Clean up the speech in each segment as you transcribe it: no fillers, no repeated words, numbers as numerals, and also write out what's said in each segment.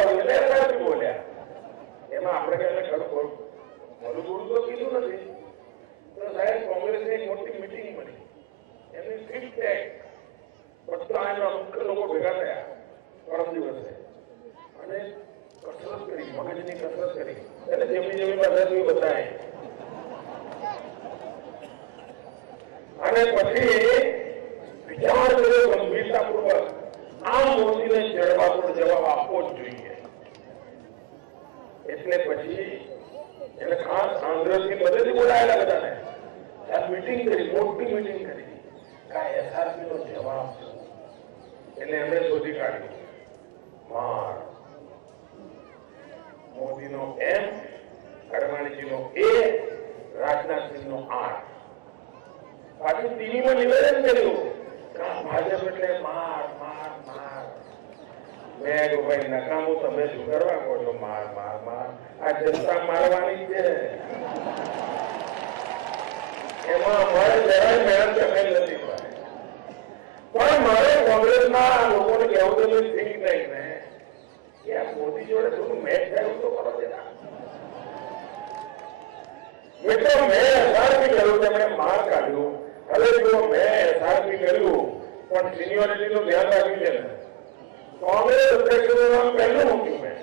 એટલે એસઆરપી બોલ્યા. એમાં આપણે કઈ ખરું ભલું થોડું તો કીધું નથી. તો સાહેબ કોંગ્રેસની એક મોટી મિટિંગ મળી, એની થિંક ટેન્ક બધા એના મુખ્ય લોકો ભેગા થયા પરમ દિવસે અને કસરત કરી, મગજની કસરત કરી. એટલે જેમની પાસે બતાય અને પછી વિચાર કર્યો ગંભીરતાપૂર્વક આ મોદીને જડબાતોડ જવાબ આપવો જ જોઈએ. એટલે પછી એને ખાસ આંધ્રથી બધેથી બોલાયેલા બધાને મીટિંગ કરી, મોટી મીટિંગ કરી કે એસઆરપી નો જવાબ શું. એટલે એમણે શોધી કાઢ્યું માર મોદીનો એમ, અડવાણીજીનો એ, રાજનાથસિંહનો આર. પાછું ટીવીમાં નિવેદન કર્યું કે ભાજપ એટલે માર માર માર. મેં ભાઈ નકામું, તમે શું કરવા કહો છો માર માર માર? આ જનતા મારવાની છે, એમાં અમારે જરાય મહેનત કરેલ નથી. પણ મારે કોંગ્રેસના લોકોને કહેવું તો ઠીક નહીં ને કે આ મોદી જોડે થોડું મેચ થયું તો કરો જરા. મિત્રો, મેં એસઆરપી કર્યું, તેમણે માર કાઢ્યું. હવે જો મેં એસઆરપી કર્યું પણ સિનિયોરિટી નું ધ્યાન રાખ્યું છે ને, કોંગ્રેસ અધ્યક્ષનું નામ પહેલું મૂક્યું, મેં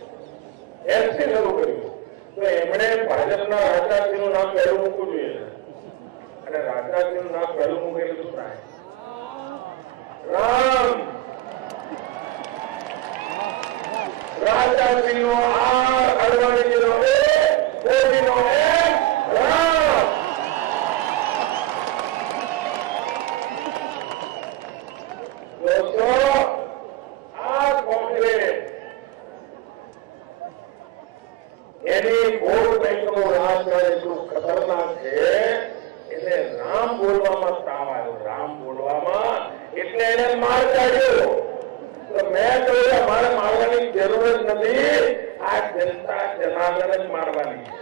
એસસી શરૂ કર્યું, તો એમણે ભાજપના રાજનાથસિંહનું નામ પહેલું મૂકવું જોઈએ. અને રાજનાથસિંહનું નામ પહેલું મૂકેલું શું થાય? રામ. રાજનાથસિંહનો આર, અડવાણીજીનો એ, મોદીનો એમ, રામ. દોસ્તો, આ કોંગ્રેસ એની વોટ બેંકનો રાજકારણ એટલું ખતરનાક છે. એટલે રામ બોલવામાં તાવ આવ્યો, રામ બોલવામાં, એટલે એને માર કાઢ્યો. તો મેં કહ્યું મારે મારવાની જરૂર જ નથી, આ જનતા જનાર્દન જ મારવાની છે.